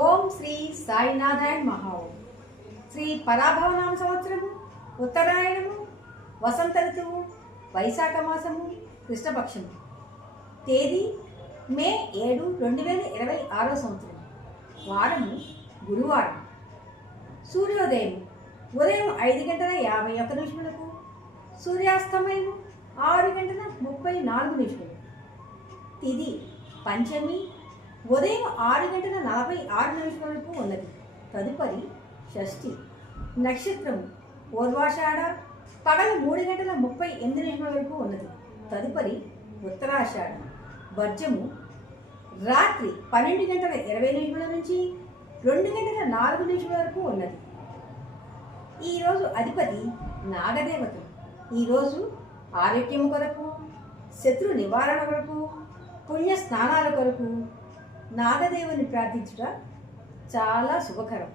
ఓం శ్రీ సాయినాథాయ మహా. శ్రీ పరాభవనామ సంవత్సరము, ఉత్తరాయణము, వసంత ఋతువు, వైశాఖ మాసము, కృష్ణపక్షము. తేదీ మే 7, 2026 సంవత్సరం. వారము గురువారం. సూర్యోదయం ఉదయం 5:51 సూర్యాస్తమయం 6:34. తిథి పంచమి ఉదయం 6:46 ఉన్నది. తదుపరి షష్ఠి. నక్షత్రము పూర్వాషాఢ పగలు 3:38 ఉన్నది. తదుపరి ఉత్తరాషాఢ. వర్జము రాత్రి 12:20 నుంచి 2:04 వరకు ఉన్నది. ఈరోజు అధిపతి నాగదేవత. ఈరోజు ఆరోగ్యము కొరకు, శత్రు నివారణ కొరకు, పుణ్య స్నానాల కొరకు నాగదేవుని ప్రార్థించుట చాలా శుభకరం.